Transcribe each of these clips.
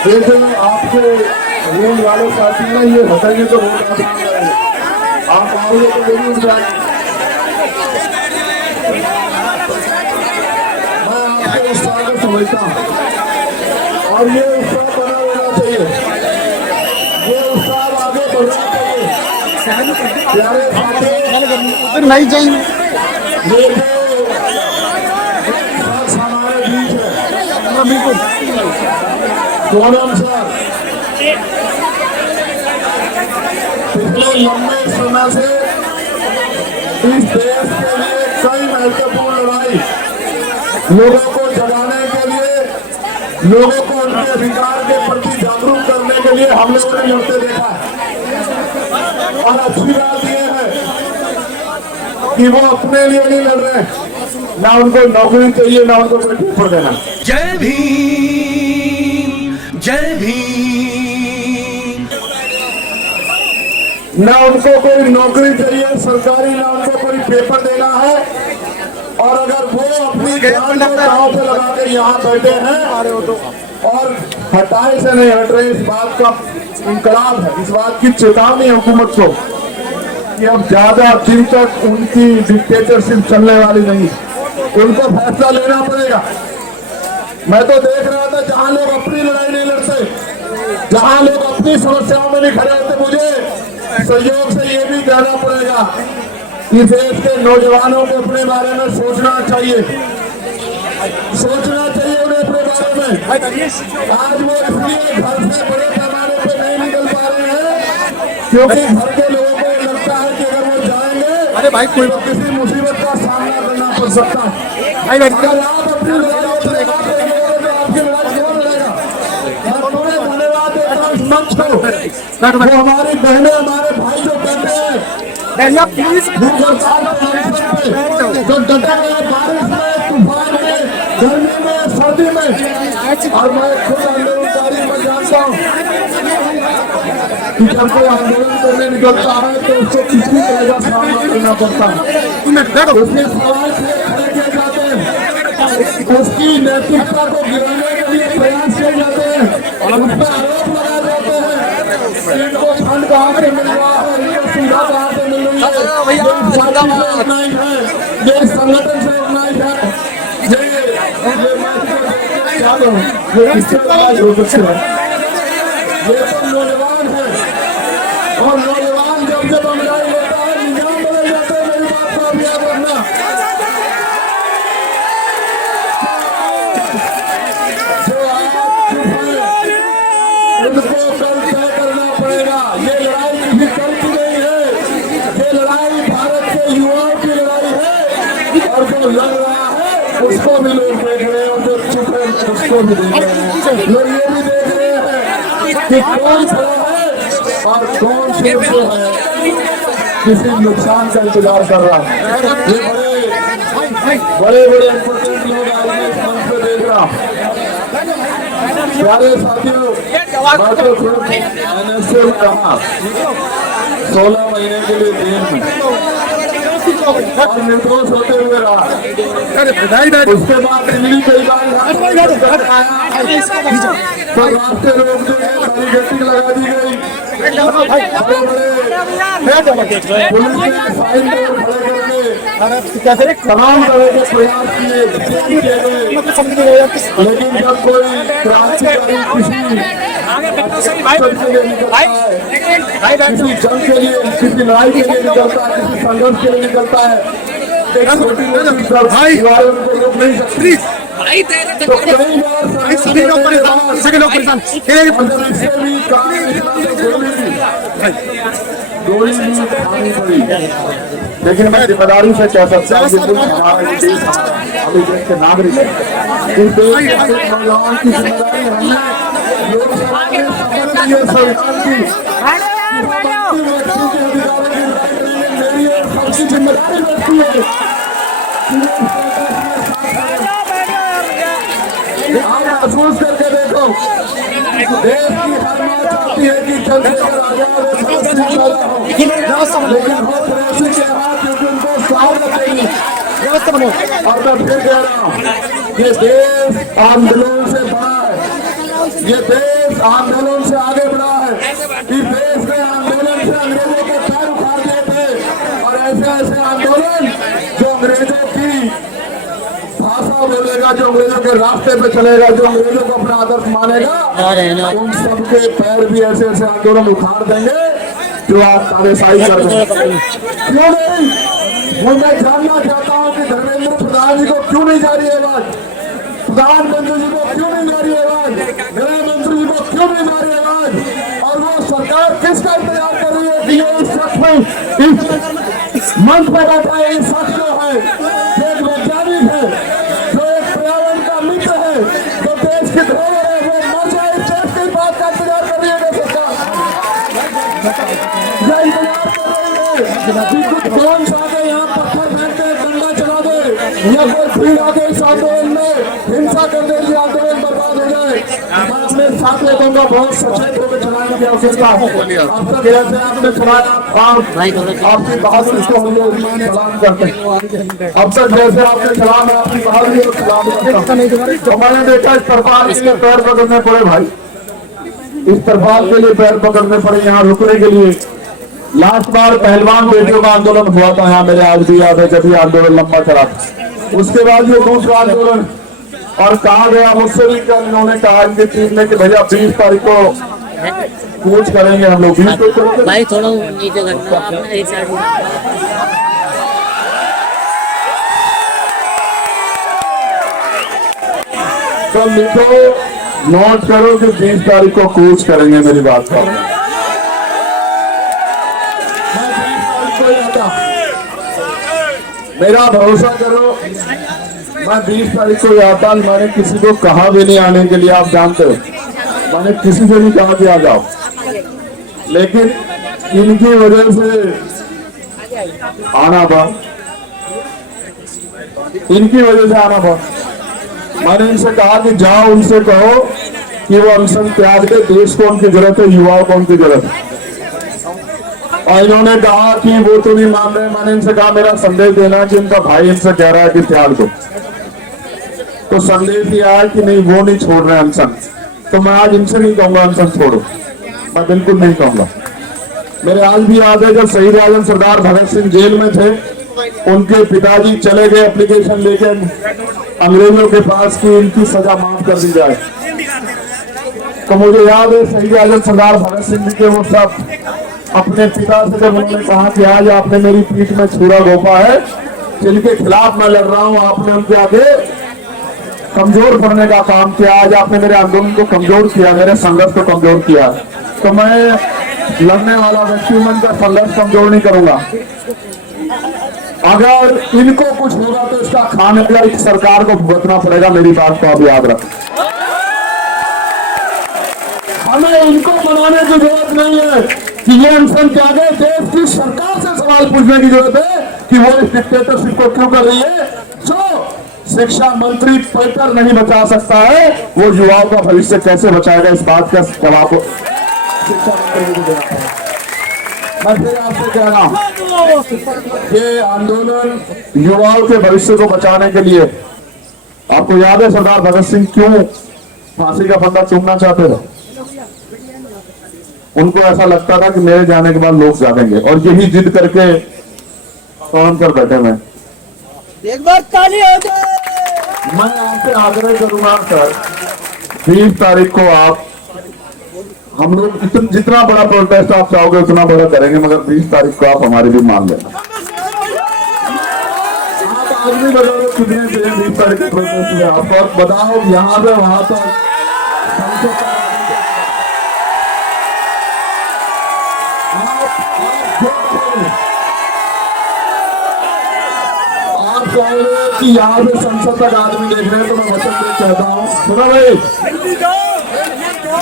जैसे आपके रेल वाले साथी हैं, ये हटेंगे तो वोट आप आओगे तो मेरी उठ जाएंगे। मैं आपके उत्साह को समझता हूँ और ये उत्साह बना रहना चाहिए, ये उत्साह आगे बढ़ना चाहिए। प्यारे साथी नहीं चाहिए, ये शख्स हमारे बीच है, बिल्कुल सोनम सर पिछले लंबे समय से इस देश के लिए कई महत्वपूर्ण लड़ाई, लोगों को जगाने के लिए, लोगों को उनके अधिकार के प्रति जागरूक करने के लिए हम लोगों ने लड़ते देखा है। और अच्छी बात यह है कि वो अपने लिए नहीं लड़ रहे, ना उनको नौकरी चाहिए, ना उनको कोई पेपर देना। जय भीम, जय भीम। ना उनको कोई नौकरी चाहिए सरकारी, ना उनको कोई पेपर देना है। और अगर वो अपनी जान को दांव पे लगा के यहाँ बैठे हैं और हटाए से नहीं हट रहे, इस बात का इंकलाब है, इस बात की चेतावनी है हुकूमत को कि अब ज्यादा दिन तक उनकी डिक्टेटरशिप चलने वाली नहीं, उनको फैसला लेना पड़ेगा। मैं तो देख रहा था जहां लोग अपनी लड़ाई नहीं लड़ते, जहां लोग अपनी समस्याओं में नहीं खड़े होते, मुझे सहयोग से ये भी कहना पड़ेगा कि देश के नौजवानों को अपने बारे में सोचना चाहिए, सोचना चाहिए उन्हें अपने बारे में। आज वो इसलिए घर से बड़े पैमाने पर नहीं निकल पा रहे हैं क्योंकि घर के लोगों को लगता है कि अगर वो जाएंगे अरे भाई कोई तो किसी मुसीबत का सामना करना पड़ सकता है। भाई अगर आप अपनी लड़ाई तो आपकी लड़ाई क्यों लड़ेगा? मैं पूरे धन्यवाद देता हूं इस मंच को, वो हमारी बहनें हमारे भाई जो बैठे हैं प्लीज जो डटे हुए बारिश में, तूफान में, गर्मी में, सर्दी में। और मैं खुद आंदोलनकारी में जानता हूँ कि जब कोई आंदोलन करने निकलता है तो उसको किसी तरह का सामना करना पड़ता है, उसके सवाल से खड़े किए जाते हैं, उसकी नैतिकता को गिराने के लिए प्रयास किए जाते हैं और उस पर आरोप लगाए जाते हैं। इनको फंड कहाँ से मिल रहा है, इनको सुविधा कहाँ से मिल रही है, ये ऑर्गेनाइज है, ये संगठन से ऑर्गेनाइज है, ये सब नौजवान है और नौजवान जब लड़ाई लेता है निजाम बदल जाते हैं। मेरी बात को आप याद रखना। जो आज उनको कल तय करना पड़ेगा। ये लड़ाई किसी कल की नहीं है, ये लड़ाई भारत के युवाओं की लड़ाई है और जो लड़ रहा है उसको भी लोग देख रहे हैं और जो चुप है उसको भी देख रहे हैं। लोग ये भी देख रहे हैं कि कौन खड़ा है और कौन चुप है, किसी नुकसान का इंतजार कर रहा है। ये बड़े बड़े इंपोर्टेंट लोग आज मैं इस मंच पे देख रहा हूँ। प्यारे साथियों, मैं तो खुद NSA में रहा 16 महीने के लिए जेल में और निर्दोष होते हुए रहा। उसके बाद दिल्ली कई बार तो रास्ते रोक दी गई, बैरिकेडिंग लगा दी गई, पुलिस ने फाइन खड़े करके तमाम तरह के प्रयास किए गए, लेकिन जब कोई क्रांतिकारी किसी जंग के लिए, किसी लड़ाई के लिए निकलता है, किसी संघर्ष के लिए निकलता है, एक छोटी दीवारें उनको रोक नहीं सकती। तो कई बार इससे भी गोली भी खानी पड़ी, लेकिन मैं जिम्मेदारी से कह सकता हूँ कि हमारे देश, हमारे देश के नागरिक इस देश के नौजवान की जिम्मेदारी हमने लोकसभा में शपथ ली है संविधान की, मेरी सबकी जिम्मेदारी बनती है। आप महसूस करके देखो, देश की हर मां चाहती है कि चंद्रशेखर आजाद हो, लेकिन वो प्रयासी के हाथ क्योंकि उनको साथ रखेंगे। और मैं फिर कह रहा हूँ, ये देश आंदोलन से बड़ा है, ये देश आंदोलन से आगे बढ़ा है। इस देश ने आंदोलन से अंग्रेजों के पैर उखाड़ दिए थे और ऐसे ऐसे आंदोलन जो अंग्रेजों की भाषा बोलेगा, जो अंग्रेजों के रास्ते पे चलेगा, जो अंग्रेजों को अपना आदर्श मानेगा, उन सबके पैर भी ऐसे ऐसे आंदोलन उखाड़ देंगे जो आप तानाशाही कर देंगे। क्यों नहीं? वो मैं जानना चाहता हूँ कि धर्मेंद्र प्रधान जी को क्यों नहीं जा रही है आवाज, प्रधानमंत्री जी को क्यों नहीं जा रही है आवाज, गृह मंत्री जी को क्यों नहीं जा रही है आवाज, और वो सरकार किसका इंतजार कर रही है कि ये इस शख्स में इस मंच पर बैठा है, इस शख्स जो है जो एक वैज्ञानिक है, जो एक पर्यावरण का मित्र है, जो देश की धरोहर है, वो मर जाए इस देश की बात का इंतजार कर रही है सरकार। यह इंतजार कर रही है कि कुछ कौन सा आगे यहाँ पत्थर फेंक के डंडा चला दे या कोई भीड़ आगे इस आंदोलन में हिंसा कर दे, ये आंदोलन बर्बाद हो जाए। मैं अपने साथ लोगों का बहुत सचेत होकर चलाने की आवश्यकता है। अब तक जैसे आपने चलाया आपकी बहादुरी को हम लोग सलाम करते हैं, अब तक जैसे आपने चला मैं आपकी बहादुरी को सलाम करता हूँ। तो मैंने देखा इस तरफाल के लिए पैर पकड़ने पड़े भाई, इस तरफाल के लिए पैर पकड़ने पड़े यहाँ रुकने के लिए। लास्ट बार पहलवान बेटियों का आंदोलन हुआ था यहाँ, मेरे आज भी याद है जब ये आंदोलन लंबा चला था। उसके बाद ये दूसरा आंदोलन, और कहा गया मुझसे भी कल इन्होंने कहा इनकी टीम ने कि भैया 20 तारीख को कूच करेंगे हम लोग। 20 को भाई थोड़ा नीचे करना आपने एक साइड। तो लिखो, नोट करो कि 20 तारीख को कूच करेंगे। मेरी बात का मेरा भरोसा करो, मैं 20 तारीख को आता। मैंने किसी को कहा भी नहीं आने के लिए, आप जानते हो, मैंने किसी से नहीं कहा कि आ जाओ, लेकिन इनकी वजह से आना पड़ा, इनकी वजह से आना पड़ा। मैंने इनसे कहा कि जाओ उनसे कहो कि वो अनशन त्याग दे, देश को उनकी जरूरत है, युवाओं को उनकी जरूरत है। और इन्होंने कहा कि वो तो नहीं मान रहे। मैंने इनसे कहा मेरा संदेश देना कि उनका भाई इनसे कह रहा है कि त्याग दो, तो संदेश ये आया कि नहीं वो नहीं छोड़ रहे अनशन। तो मैं आज इनसे नहीं कहूंगा अनशन छोड़ो, मैं बिल्कुल नहीं कहूंगा। मेरे आज भी याद है जब शहीद आजम सरदार भगत सिंह जेल में थे, उनके पिताजी चले गए एप्लीकेशन लेके अंग्रेजों के पास कि इनकी सजा माफ कर दी जाए। तो मुझे याद है शहीद आजम सरदार भगत सिंह जी के वो सब अपने पिता से जब उन्होंने कहा कि आज आपने मेरी पीठ में छुरा घोंपा है, जिनके खिलाफ मैं लड़ रहा हूं, आपने उनके आगे कमजोर करने का काम किया, आज आपने मेरे आंदोलन को कमजोर किया, मेरे संघर्ष को कमजोर किया। तो मैं लड़ने वाला व्यक्ति उनका संघर्ष कमजोर नहीं करूंगा। अगर इनको कुछ होगा तो इसका खामियाजा इस सरकार को भुगतना पड़ेगा। मेरी बात को आप याद रखें। हमें इनको बनाने की जरूरत नहीं है कि ये अनशन त्यागे, देश की सरकार से सवाल पूछने की जरूरत है कि वो इस डिक्टेटरशिप को क्यों कर रही है। जो शिक्षा मंत्री पेपर नहीं बचा सकता है, वो युवाओं का भविष्य कैसे बचाएगा, इस बात का जवाब शिक्षा मंत्री को देना है। मैं फिर आपसे कह रहा हूं ये आंदोलन युवाओं के भविष्य को बचाने के लिए। आपको याद है सरदार भगत सिंह क्यों फांसी का फंदा चूमना चाहते थे? उनको ऐसा लगता था कि मेरे जाने के बाद लोग जागेंगे, और यही जिद करके कौन कर बैठे। मैं एक बार ताली हो जाए। मैं आपसे आग्रह करूंगा सर, 20 तारीख को आप हम लोग जितना बड़ा प्रोटेस्ट आप चाहोगे उतना बड़ा करेंगे, मगर 20 तारीख को आप हमारी भी मान लेना। आप आदमी बताओ कितने से 20 तारीख को प्रोटेस्ट में आपको बताओ, यहाँ से वहां तक आप कहोगे कि यहाँ से संसद तक आदमी देख रहे हैं, तो मैं वचन दे कहता हूँ, सुनो भाई,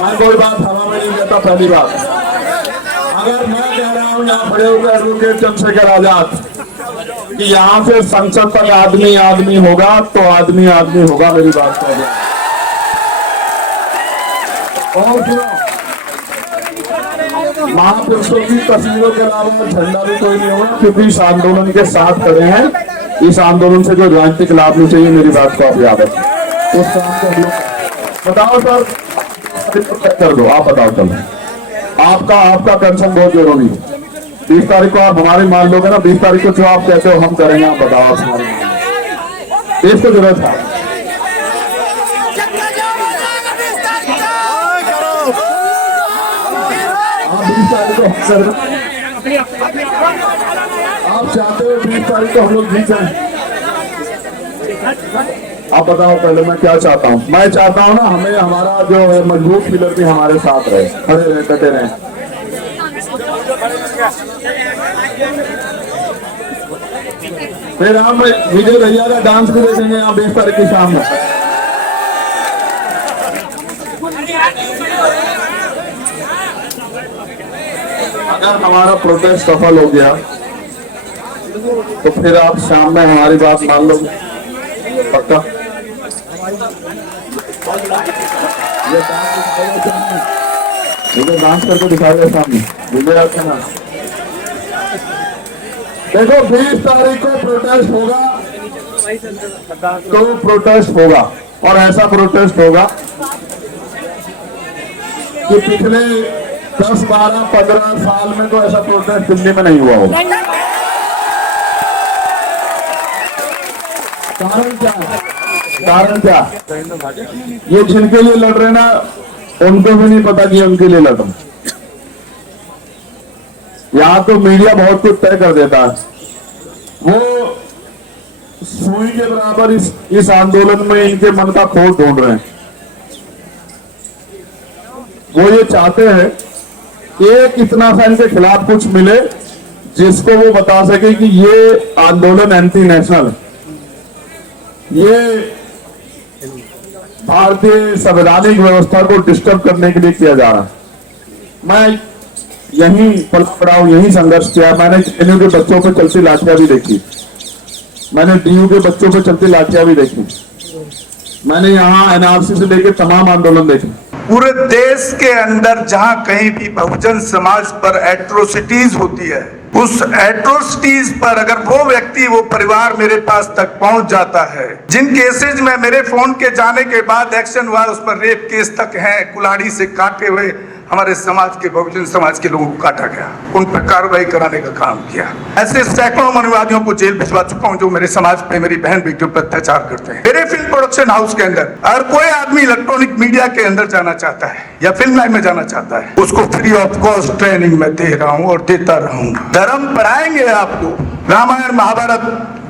मैं कोई बात हवा में नहीं कहता। पहली बात, अगर मैं कह रहा हूँ यहाँ खड़े होकर एडवोकेट चंद्रशेखर आजाद कि यहाँ से संसद तक आदमी आदमी होगा, तो आदमी आदमी होगा। मेरी बात कह रहा। और सुनो, महापुरुषों की तस्वीरों के अलावा झंडा भी कोई नहीं होगा, क्योंकि इस आंदोलन के साथ खड़े हैं। इस आंदोलन से जो राजनीतिक लाभ नहीं चाहिए, मेरी बात को आप याद रखें। उस काम को बताओ सर, तारीख को तय कर दो, आप बताओ। चलो आपका कंसर्न बहुत जरूरी है। 20 तारीख को आप हमारी मान लोगे ना, 20 तारीख को जो आप कहते हो हम करेंगे, आप बताओ। आप हमारे देश को जरूरत है। आप 20 तारीख को आप चाहते हो 20 तारीख को हम लोग जीत जाए? आप बताओ पहले मैं क्या चाहता हूँ। मैं चाहता हूँ ना, हमें हमारा जो है मजबूत पिलर भी हमारे साथ रहे, खड़े रहे, डटे रहे। फिर हम विजय भैया का डांस भी देखेंगे यहाँ 20 तारीख की शाम में। अगर हमारा प्रोटेस्ट सफल हो गया तो फिर आप शाम में हमारी बात मान लोगे? पक्का? ये डांस करके दिखाएगा सामने विजय आपके नाम। देखो 20 तारीख को प्रोटेस्ट होगा तो प्रोटेस्ट होगा, और ऐसा प्रोटेस्ट होगा कि पिछले 10, 12, 15 साल में तो ऐसा प्रोटेस्ट दिल्ली में नहीं हुआ होगा। कारण क्या? ये जिनके लिए लड़ रहे ना, उनको भी नहीं पता कि उनके लिए लड़ रहे। यहाँ तो मीडिया बहुत कुछ तय कर देता है। वो सुई के बराबर इस आंदोलन में इनके मन का खोट ढूंढ रहे हैं। वो ये चाहते हैं कि इतना सा इनके खिलाफ कुछ मिले जिसको वो बता सके कि ये आंदोलन एंटी नेशनल है, ये भारतीय संवैधानिक व्यवस्था को डिस्टर्ब करने के लिए किया जा रहा है। मैं यहीं पल पड़ा हूं, यहीं संघर्ष किया। मैंने एनयू के बच्चों पर चलती लाठियां भी देखी, मैंने डीयू के बच्चों पर चलती लाठियां भी देखी, मैंने यहाँ एनआरसी से लेकर तमाम आंदोलन देखे। पूरे देश के अंदर जहां कहीं भी बहुजन समाज पर एट्रोसिटीज होती है, उस एट्रोसिटीज पर अगर वो व्यक्ति, वो परिवार मेरे पास तक पहुंच जाता है, जिन केसेज में मेरे फोन के जाने के बाद एक्शन हुआ, उस पर रेप केस तक है, कुल्हाड़ी से काटे हुए हमारे समाज के, बहुजन समाज के लोगों को काटा गया, उन पर कार्रवाई कराने का काम किया। ऐसे सैकड़ों मनुवादियों को जेल भिजवा चुका हूं जो मेरे समाज पे, मेरी बहन बेटियों पर अत्याचार करते हैं। मेरे फिल्म प्रोडक्शन हाउस के अंदर अगर कोई आदमी इलेक्ट्रॉनिक मीडिया के अंदर जाना चाहता है या फिल्म लाइन में जाना चाहता है, उसको फ्री ऑफ कॉस्ट ट्रेनिंग में दे रहा हूं और देता रहूंगा। धर्म पढ़ाएंगे आपको, रामायण, महाभारत,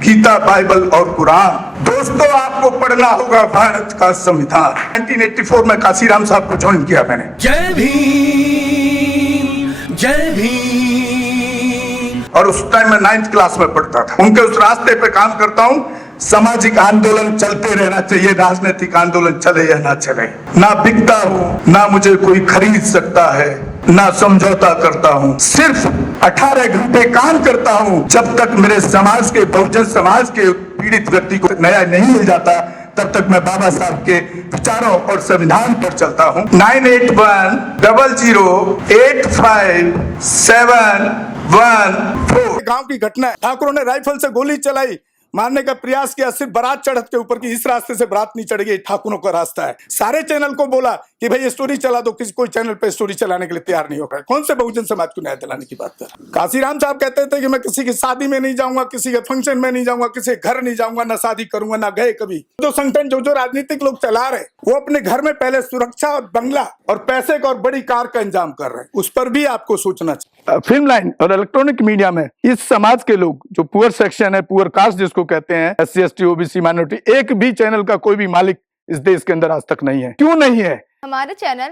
गीता, बाइबल और कुरान। दोस्तों, आपको पढ़ना होगा भारत का संविधान। 1984 में काशीराम साहब को ज्वाइन किया मैंने। जय भीम, जय भीम। और उस टाइम में 9th क्लास में पढ़ता था। उनके उस रास्ते पे काम करता हूँ। सामाजिक आंदोलन चलते रहना चाहिए, राजनीतिक आंदोलन चले या ना चले। ना बिकता हूँ, ना मुझे कोई खरीद सकता है, ना समझौता करता हूँ। सिर्फ 18 घंटे काम करता हूँ। जब तक मेरे समाज के, बहुजन समाज के पीड़ित व्यक्ति को न्याय नहीं मिल जाता, तब तक मैं बाबा साहब के विचारों और संविधान पर चलता हूँ। 9810085714। गांव की घटना है, ठाकुरों ने राइफल से गोली चलाई, मारने का प्रयास किया, सिर्फ बारात चढ़त के ऊपर की, इस रास्ते से बारात नहीं चढ़ गई, ठाकुरों का रास्ता है। सारे चैनल को बोला कि भाई स्टोरी चला दो, किसी कोई चैनल पे स्टोरी चलाने के लिए तैयार नहीं होगा। कौन से बहुजन समाज को न्याय दिलाने की बात कर? काशीराम साहब कहते थे कि मैं किसी की शादी में नहीं जाऊंगा, किसी के फंक्शन में नहीं जाऊंगा, किसी के घर नहीं जाऊंगा, ना शादी करूंगा, ना गए कभी। जो संगठन, जो राजनीतिक लोग चला रहे, वो अपने घर में पहले सुरक्षा और बंगला और पैसे का और बड़ी कार का इंतजाम कर रहे हैं। उस पर भी आपको सोचना चाहिए। फिल्म लाइन और इलेक्ट्रॉनिक मीडिया में इस समाज के लोग, जो पुअर सेक्शन है, पुअर कास्ट जिसको कहते हैं, SC ST OBC माइनॉरिटी, एक भी चैनल का कोई भी मालिक इस देश के अंदर आज तक नहीं है। क्यों नहीं है? हमारे चैनल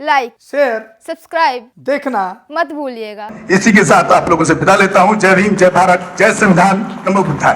लाइक, शेयर, सब्सक्राइब देखना मत भूलिएगा। इसी के साथ आप लोगों से विदा लेता हूँ। जय भीम, जय भारत, जय संविधान, नमो बुद्धाय।